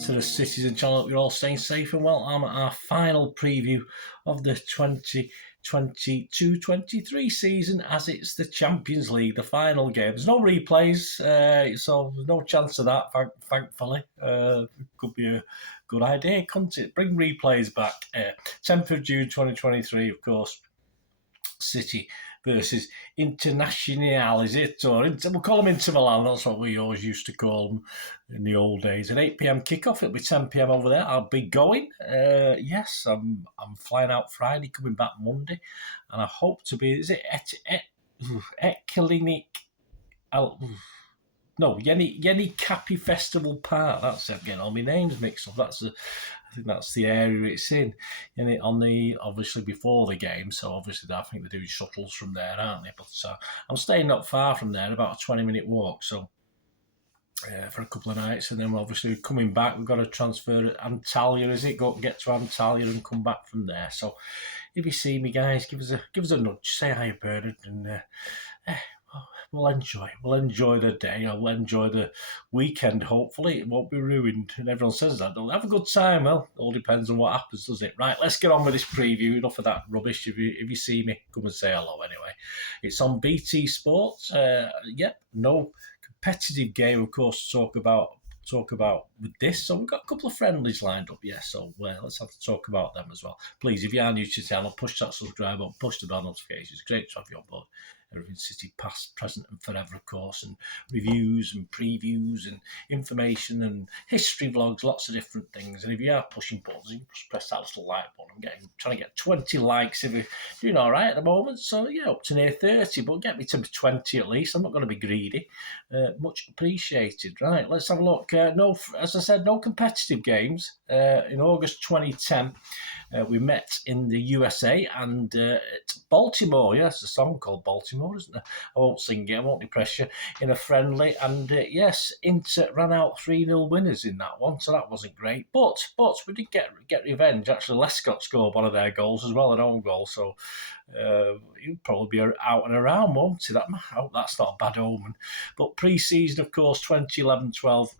to the Citizen channel. You're all staying safe and well. I'm at our final preview of the 2022-23 season, as it's the Champions League, the final game. There's no replays, so there's no chance of that, thankfully. Could be a good idea, couldn't it? Bring replays back. 10th of June 2023, of course. City versus International, is it? Or we'll call them Inter Milan, that's what we always used to call them in the old days. An 8 p.m. kickoff, it'll be 10 p.m. over there. I'll be going. Yes, I'm flying out Friday, coming back Monday, and I hope to be, is it Yeni Capi Festival Park. That's it, getting all my names mixed up. I think that's the area it's in. And obviously before the game, so obviously I think they're doing shuttles from there, aren't they? But I'm staying not far from there, about a 20-minute walk, so for a couple of nights, and then obviously coming back, we've got to transfer at Antalya, is it? Get to Antalya and come back from there. So if you see me, guys, give us a nudge, say hi, Bernard, and we'll enjoy the day. I'll enjoy the weekend, hopefully. It won't be ruined. And everyone says that. They'll have a good time. Well, it all depends on what happens, doesn't it? Right, let's get on with this preview. Enough of that rubbish. If you see me, come and say hello anyway. It's on BT Sports. No competitive game, of course, to talk about with this. So we've got a couple of friendlies lined up, yes. So let's have to talk about them as well. Please, if you are new to the channel, push that subscribe button, push the bell notifications. It's great to have you on board. Everything City, past, present and forever, of course, and reviews and previews and information and history vlogs, lots of different things. And if you are pushing buttons, you can just press that little like button. I'm trying to get 20 likes if you're doing all right at the moment. So, up to near 30, but get me to 20 at least. I'm not going to be greedy. Much appreciated. Right, let's have a look. As I said, no competitive games. In August 2010, we met in the USA and Baltimore. Yes, a song called Baltimore, isn't there? I won't sing it, I won't depress you. In a friendly, and yes, Inter ran out 3-0 winners in that one, so that wasn't great. But we did get revenge. Actually, Lescott scored one of their goals as well, an own goal, so he'll probably be out and around, won't he? I hope that's not a bad omen. But pre-season, of course, 2011-12,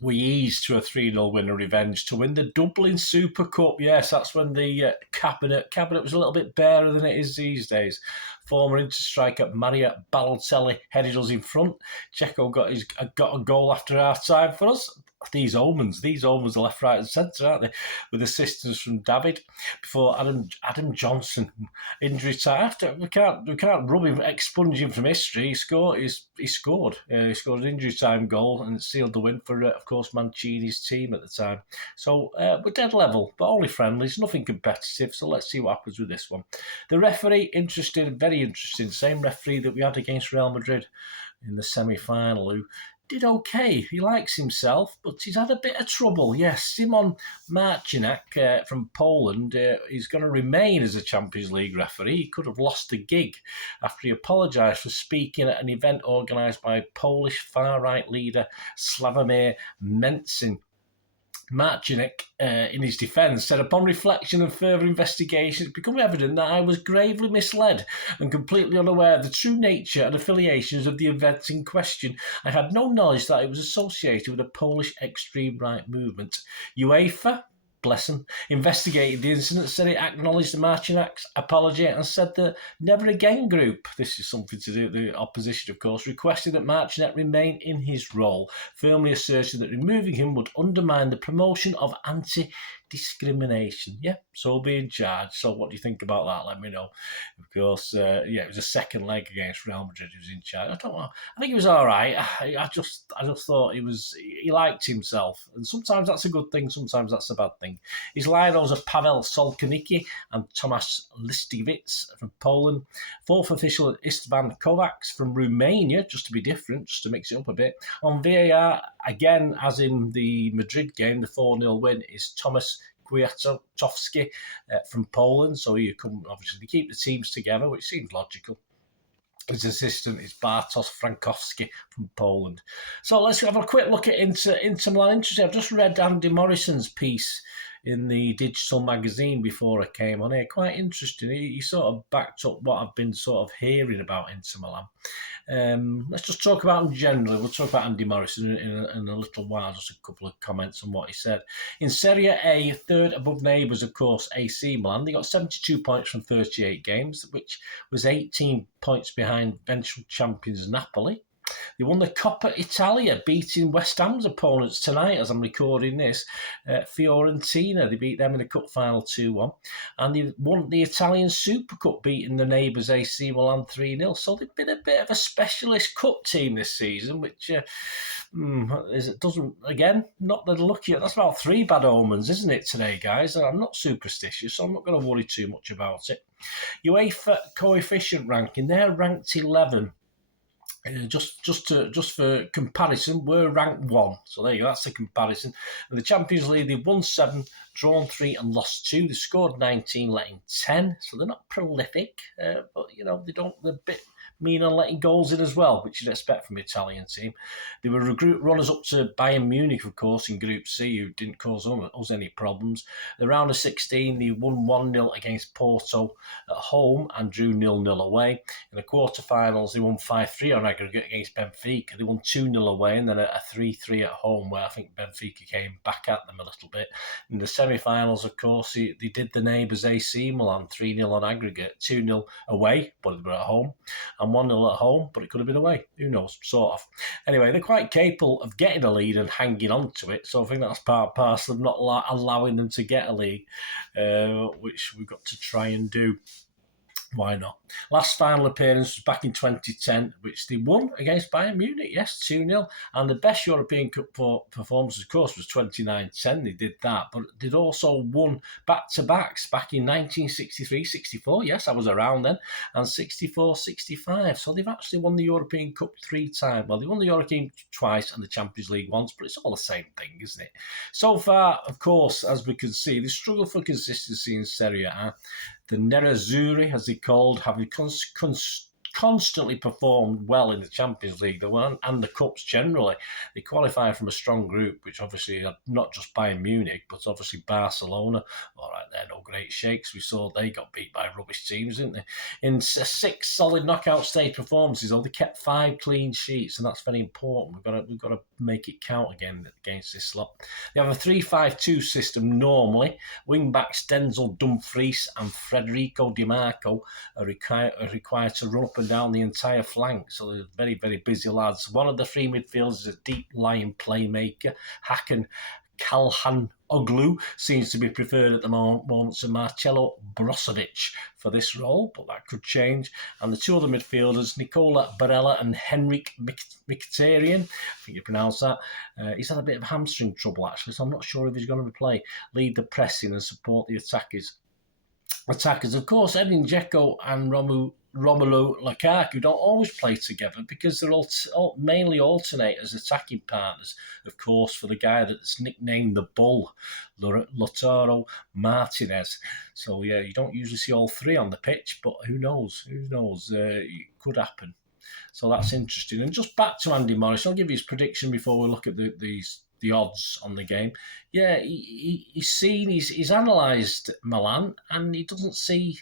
we eased to a 3-0 winner revenge to win the Dublin Super Cup. Yes, that's when the cabinet was a little bit barer than it is these days. Former Inter striker Mario Balotelli headed us in front. Checo got a goal after half-time for us. These omens are left, right and centre, aren't they? With assistance from David before Adam Johnson injury time. We can't rub him, expunge him from history. He scored an injury time goal and it sealed the win for of course Mancini's team at the time. So we're dead level, but only friendlies, nothing competitive. So let's see what happens with this one. The referee, very interesting. Same referee that we had against Real Madrid in the semi-final, who did okay. He likes himself, but he's had a bit of trouble. Yes, Simon Marcinak from Poland is going to remain as a Champions League referee. He could have lost the gig after he apologised for speaking at an event organised by Polish far-right leader Sławomir Mencen. Marcinak, in his defence, said, upon reflection and further investigation, it's become evident that I was gravely misled and completely unaware of the true nature and affiliations of the events in question. I had no knowledge that it was associated with a Polish extreme right movement. UEFA, bless him, investigated the incident, said it acknowledged the Marcinak's apology and said the Never Again group, this is something to do with the opposition of course, requested that Marcinak remain in his role, firmly asserting that removing him would undermine the promotion of anti-discrimination. Yeah, so he'll be in charge. So what do you think about that? Let me know. Of course, it was a second leg against Real Madrid. He was in charge. I don't know. I think he was all right. I just thought he liked himself, and sometimes that's a good thing. Sometimes that's a bad thing. His rivals are Pavel Solkonicki and Tomasz Listiewicz from Poland. Fourth official Istvan Kovacs from Romania, just to be different, just to mix it up a bit. On VAR, again, as in the Madrid game, the 4-0 win is Tomasz Kwiatkowski from Poland. So you can obviously keep the teams together, which seems logical. His assistant is Bartosz Frankowski from Poland. So let's have a quick look at Inter Milan. Interesting. I've just read Andy Morrison's piece in the digital magazine before I came on here. Quite interesting. He sort of backed up what I've been sort of hearing about Inter Milan. Let's just talk about him generally. We'll talk about Andy Morrison in a little while, just a couple of comments on what he said. In Serie A, third above neighbours, of course, AC Milan. They got 72 points from 38 games, which was 18 points behind eventual champions Napoli. They won the Coppa Italia, beating West Ham's opponents tonight as I'm recording this. Fiorentina, they beat them in the cup final 2-1. And they won the Italian Super Cup, beating the neighbours AC Milan 3-0. So they've been a bit of a specialist cup team this season, which doesn't, again, not that lucky. That's about 3 bad omens, isn't it, today, guys? I'm not superstitious, so I'm not going to worry too much about it. UEFA coefficient ranking, they're ranked 11. Just for comparison, we're ranked 1. So there you go, that's the comparison. And the Champions League, they've won 7, drawn 3 and lost 2. They scored 19, letting 10. So they're not prolific, but, they're a bit mean on letting goals in as well, which you'd expect from the Italian team. They were group runners up to Bayern Munich, of course, in Group C, who didn't cause us any problems. The round of 16, they won 1-0 against Porto at home and drew 0-0 away. In the quarterfinals, they won 5-3 on aggregate against Benfica. They won 2-0 away and then a 3-3 at home, where I think Benfica came back at them a little bit. In the semi-finals, of course, they did the neighbours AC Milan 3-0 on aggregate, 2-0 away, but they were at home, and 1-0 at home, but it could have been away. Who knows? Sort of. Anyway, they're quite capable of getting a lead and hanging on to it, so I think that's part and parcel of not allowing them to get a lead, which we've got to try and do. Why not? Last final appearance was back in 2010, which they won against Bayern Munich, yes, 2-0. And the best European Cup performance, of course, was 29-10. They did that. But they'd also won back-to-backs back in 1963-64. Yes, I was around then. And 64-65. So they've actually won the European Cup 3 times. Well, they won the European Cup twice and the Champions League once, but it's all the same thing, isn't it? So far, of course, as we can see, they struggle for consistency in Serie A. The Nerazzurri, as they called, having constantly performed well in the Champions League and the Cups generally. They qualified from a strong group, which obviously had not just Bayern Munich, but obviously Barcelona. All right, they're no great shakes. We saw they got beat by rubbish teams, didn't they? In 6 solid knockout stage performances, though, they kept 5 clean sheets, and that's very important. We've got to make it count again against this lot. They have a 3-5-2 system normally. Wing-backs Denzel Dumfries and Federico Di Marco are required to run up and down the entire flank, so they're very, very busy lads. One of the 3 midfielders is a deep-lying playmaker. Hakan Calhanoglu seems to be preferred at the moment to Marcelo Brozovic for this role, but that could change. And the 2 other midfielders, Nicola Barella and Henrik Mkhitaryan, I think you pronounce that, he's had a bit of hamstring trouble actually, so I'm not sure if he's going to play, lead the pressing and support the attackers. Of course, Edin Dzeko and Romelu Lukaku don't always play together because they're mainly alternate as attacking partners, of course, for the guy that's nicknamed the Bull, Lautaro Martinez. So, yeah, you don't usually see all 3 on the pitch, but who knows? It could happen. So that's interesting. And just back to Andy Morrison, I'll give you his prediction before we look at the odds on the game. Yeah, he's analysed Milan, and he doesn't see,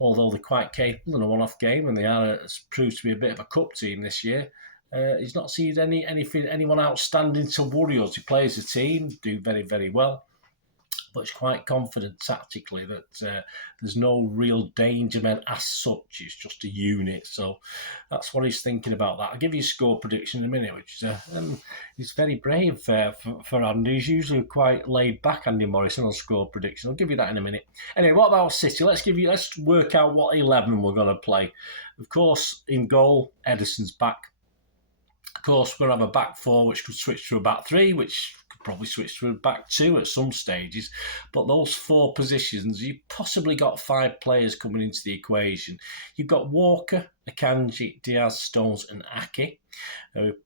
although they're quite capable in a one-off game, and they are proved to be a bit of a cup team this year. He's not seen anyone outstanding to worry us. He plays the team, do very, very well, but he's quite confident tactically that there's no real danger men as such. It's just a unit. So that's what he's thinking about that. I'll give you a score prediction in a minute, which is he's very brave for Andy. He's usually quite laid back, Andy Morrison, on score prediction. I'll give you that in a minute. Anyway, what about City? Let's work out what 11 we're going to play. Of course, in goal, Ederson's back. Of course, we're going to have a back 4, which could switch to a back 3, which could probably switch to a back 2 at some stages. But those 4 positions, you've possibly got 5 players coming into the equation. You've got Walker, Akanji, Diaz, Stones and Ake.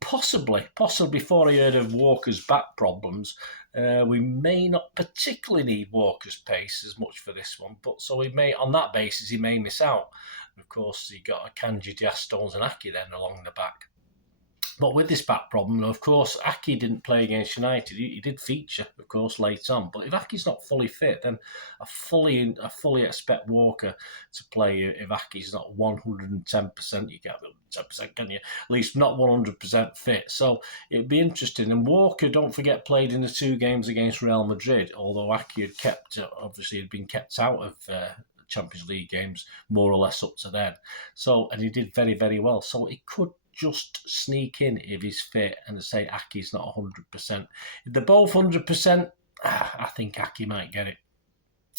Possibly, before I heard of Walker's back problems, we may not particularly need Walker's pace as much for this one. But so on that basis, he may miss out. Of course, you got Akanji, Diaz, Stones and Ake then along the back. But with this back problem, of course, Aki didn't play against United. He did feature, of course, late on. But if Aki's not fully fit, then I fully expect Walker to play if Aki's not 110%. You can't be 10%, can you? At least not 100% fit. So it'd be interesting. And Walker, don't forget, played in the 2 games against Real Madrid, although Aki had been kept out of Champions League games more or less up to then. So, and he did very, very well. So it could just sneak in if he's fit and say Aki's not 100%. If they're both 100%, I think Aki might get it.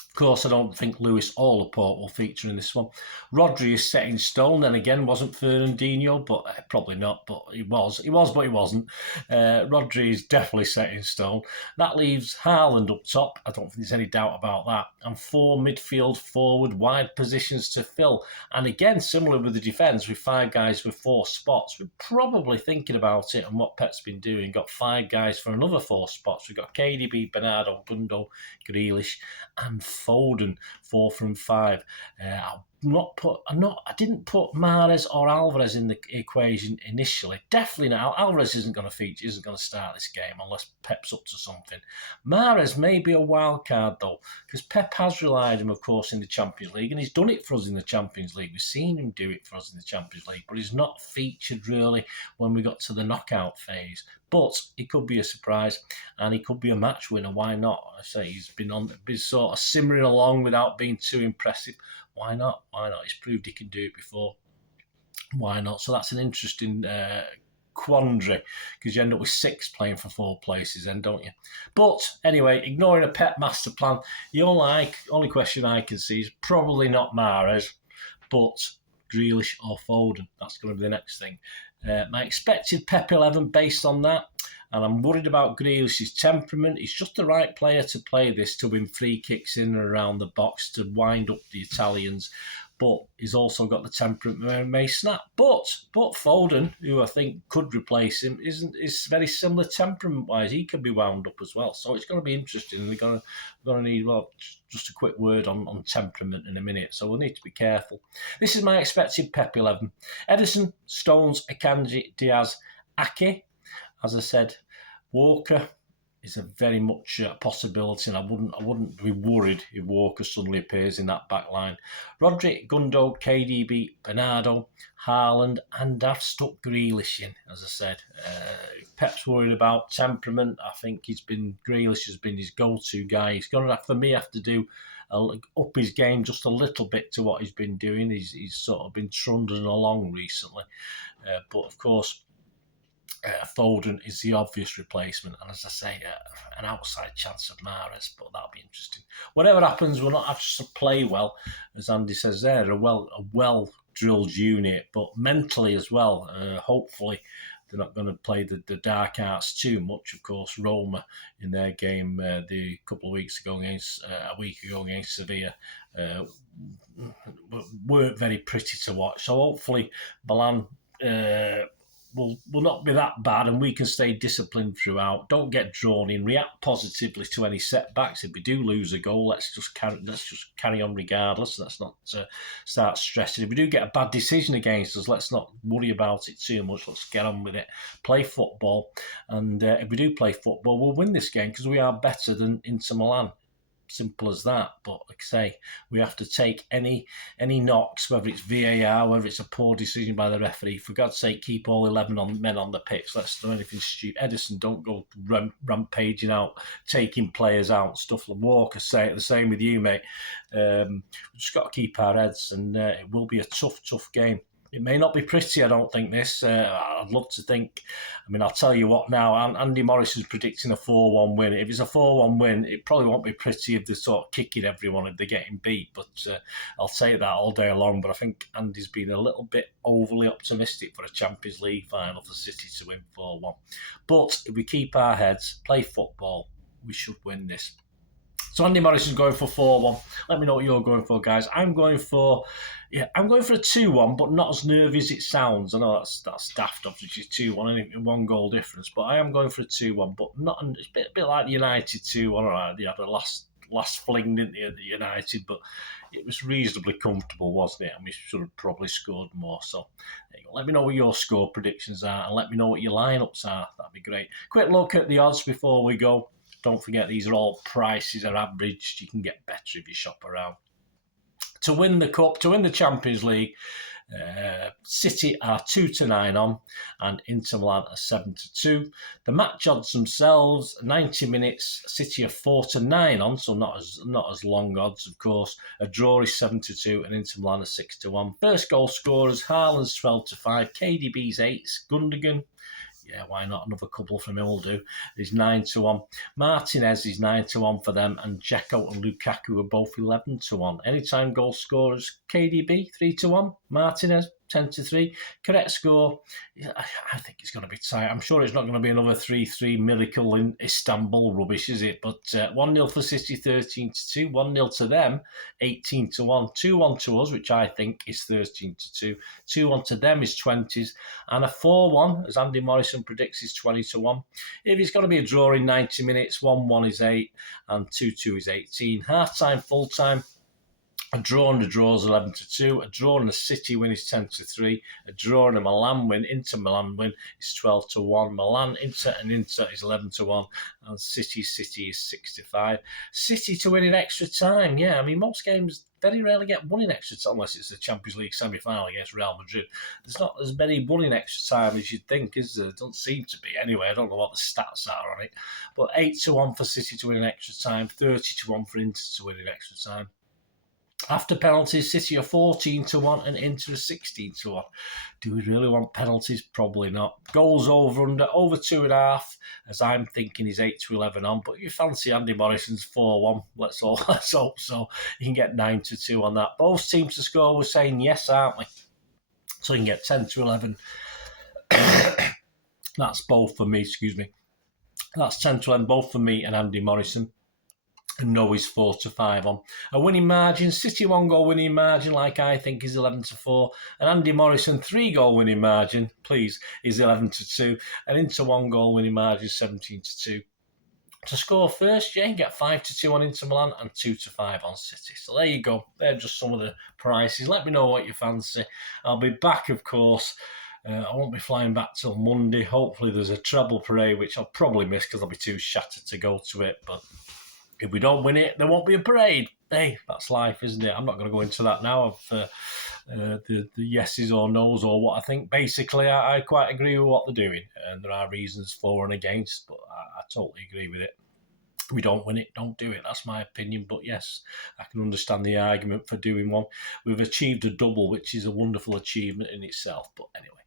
Of course, I don't think Lewis or Laporte will feature in this one. Rodri is set in stone. Then again, wasn't Fernandinho, but probably not. But he was, but he wasn't. Rodri is definitely set in stone. That leaves Haaland up top. I don't think there's any doubt about that. And 4 midfield forward wide positions to fill. And again, similar with the defence, with 5 guys with 4 spots. We're probably thinking about it and what Pep's been doing. Got 5 guys for another 4 spots. We've got KDB, Bernardo, Gundo, Grealish, and Foden, 4 from 5. I didn't put Mahrez or Alvarez in the equation initially. Definitely not. Alvarez isn't going to feature, isn't going to start this game unless Pep's up to something. Mahrez may be a wild card though, because Pep has relied on him, of course, in the Champions League, and he's done it for us in the Champions League. We've seen him do it for us in the Champions League, but he's not featured really when we got to the knockout phase. But he could be a surprise, and he could be a match winner. Why not? I say he's been sort of simmering along without being too impressive. Why not? Why not? He's proved he can do it before. Why not? So that's an interesting quandary, because you end up with 6 playing for 4 places then, don't you? But anyway, ignoring a Pep master plan, the only question I can see is probably not Mahrez, but Grealish or Foden. That's going to be the next thing. My expected Pep 11 based on that, and I'm worried about Grealish's temperament. He's just the right player to play this, to win free kicks in and around the box, to wind up the Italians. But he's also got the temperament may snap. But Foden, who I think could replace him, is very similar temperament-wise. He can be wound up as well. So it's going to be interesting. We're going to need, just a quick word on temperament in a minute. So we'll need to be careful. This is my expected Pep 11. Ederson, Stones, Akanji, Diaz, Ake. As I said, Walker is a very much a possibility, and I wouldn't be worried if Walker suddenly appears in that back line. Rodri, Gundo, KDB, Bernardo, Haaland, and I've stuck Grealish in, as I said. Pep's worried about temperament. I think Grealish has been his go-to guy. He's going to have to do up his game just a little bit to what he's been doing. He's sort of been trundling along recently. But of course, Foden is the obvious replacement, and as I say, an outside chance of Mahrez, but that'll be interesting. Whatever happens, we'll not have to play well, as Andy says there, a well-drilled unit, but mentally as well. Hopefully, they're not going to play the dark arts too much. Of course, Roma in their game a week ago against Sevilla weren't very pretty to watch. So hopefully, Milan will not be that bad, and we can stay disciplined throughout. Don't get drawn in. React positively to any setbacks. If we do lose a goal, let's just carry on regardless. Let's not start stressing. If we do get a bad decision against us, let's not worry about it too much. Let's get on with it. Play football, and if we do play football, we'll win this game because we are better than Inter Milan. Simple as that. But like I say, we have to take any knocks, whether it's VAR, whether it's a poor decision by the referee. For God's sake, keep all 11 men on the pitch. Let's do anything stupid. Ederson, don't go rampaging out, taking players out, stuff like Walker. Say it the same with you, mate. We've just got to keep our heads, and it will be a tough game. It may not be pretty, I don't think, this. I'd love to think. I mean, I'll tell you what now. Andy Morris is predicting a 4-1 win. If it's a 4-1 win, it probably won't be pretty if they're sort of kicking everyone if they're getting beat. But I'll take that all day long. But I think Andy's been a little bit overly optimistic for a Champions League final for City to win 4-1. But if we keep our heads, play football, we should win this. So Andy Morris is going for 4-1. Let me know what you're going for, guys. I'm going for a 2-1, but not as nervy as it sounds. I know that's daft, obviously, 2-1, 1 goal difference. But I am going for a 2-1, but not. It's a bit like the United 2-1. Right, they had the last last fling, didn't they, at the United? But it was reasonably comfortable, wasn't it? And we should have probably scored more. So let me know what your score predictions are, and let me know what your lineups are. That'd be great. Quick look at the odds before we go. Don't forget, these are all prices are averaged. You can get better if you shop around. To win the Cup, to win the Champions League, City are 2-9 on, and Inter Milan are 7-2. The match odds themselves, 90 minutes, City are 4-9 on, so not as long odds, of course. A draw is 7-2, and Inter Milan are 6-1. First goal scorers, Haaland's 12-5, KDB's 8, Gundogan, yeah, why not? Another couple from him will do. He's 9-1. Martinez is 9-1 for them, and Dzeko and Lukaku are both 11-1. Anytime goal scorers, KDB 3-1, Martinez 10-3. Correct score, I think it's going to be tight. I'm sure it's not going to be another 3-3 miracle in Istanbul rubbish, is it? But 1-0 for City, 13-2. 1-0 to them, 18-1. 2-1 to us, which I think is 13-2. 2-1 to them is 20s. And a 4-1, as Andy Morrison predicts, is 20-1. If it's going to be a draw in 90 minutes, 1-1 is 8 and 2-2 is 18. Half-time, full-time. A draw and a draw is 11-2. A draw and a City win is 10-3. A draw and a Milan win, Inter Milan win is 12-1. Milan, Inter is 11-1. And City is 6-5. City to win in extra time. Yeah, I mean, most games very rarely get won in extra time unless it's the Champions League semi-final against Real Madrid. There's not as many won in extra time as you'd think, is there? Doesn't seem to be anyway. I don't know what the stats are on it. But 8-1 for City to win in extra time. 30-1 for Inter to win in extra time. After penalties, City are 14-1 and Inter are 16-1. Do we really want penalties? Probably not. Goals over 2.5, as I'm thinking is 8-11 on. But you fancy Andy Morrison's 4-1. Let's hope so. You can get 9-2 on that. Both teams to score, we're saying yes, aren't we? So you can get 10-11. That's both for me, excuse me. That's 10-11, both for me and Andy Morrison. And no is 4-5 on. A winning margin, City 1-goal winning margin, like I think, is 11-4. And Andy Morrison 3-goal winning margin, please, is 11-2. And Inter 1-goal winning margin, 17-2. To score first, yeah, you get 5-2 on Inter Milan and 2-5 on City. So there you go. They're just some of the prices. Let me know what you fancy. I'll be back, of course. I won't be flying back till Monday. Hopefully there's a treble parade, which I'll probably miss because I'll be too shattered to go to it. But if we don't win it, there won't be a parade. Hey, that's life, isn't it? I'm not going to go into that now of the yeses or nos or what I think. Basically, I quite agree with what they're doing. And there are reasons for and against, but I totally agree with it. If we don't win it, don't do it. That's my opinion. But yes, I can understand the argument for doing one. We've achieved a double, which is a wonderful achievement in itself. But anyway.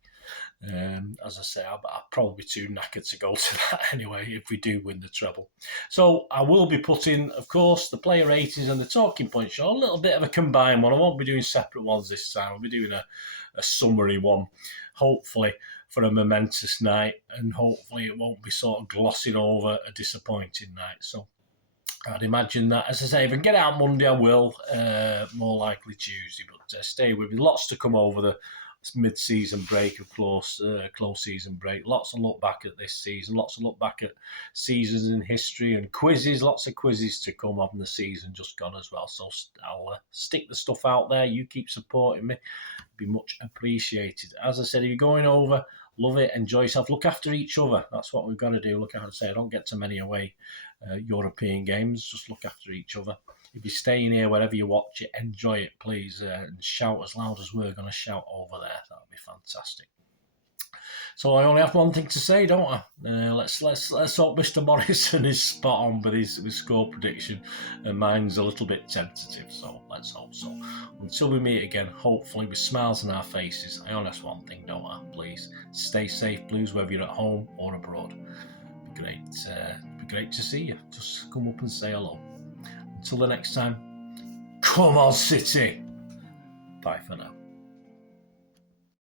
As I say, I'll probably be too knackered to go to that anyway if we do win the treble. So I will be putting, of course, the player ratings and the talking point show, a little bit of a combined one. I won't be doing separate ones this time. I'll be doing a summary one, hopefully, for a momentous night, and hopefully it won't be sort of glossing over a disappointing night. So I'd imagine that, as I say, if I can get out Monday, I will. More likely Tuesday, but stay with me. Lots to come over the mid-season break, of course, close season break. Lots of look back at this season, lots of look back at seasons in history and quizzes, lots of quizzes to come on the season just gone as well. So I'll stick the stuff out there. You keep supporting me. It'd be much appreciated. As I said, if you're going over, love it, enjoy yourself, look after each other. That's what we've got to do. Look, I say, I don't get too many away European games. Just look after each other. If you're staying here, wherever you watch it, enjoy it, please, and shout as loud as we're going to shout over there. That would be fantastic. So I only have one thing to say, don't I? Let's hope Mr. Morrison is spot on with his score prediction, and mine's a little bit tentative. So let's hope so. Until we meet again, hopefully with smiles on our faces. I only ask one thing, don't I? Please stay safe, Blues, whether you're at home or abroad. It'd be great to see you. Just come up and say hello. Until the next time, come on, City. Bye for now.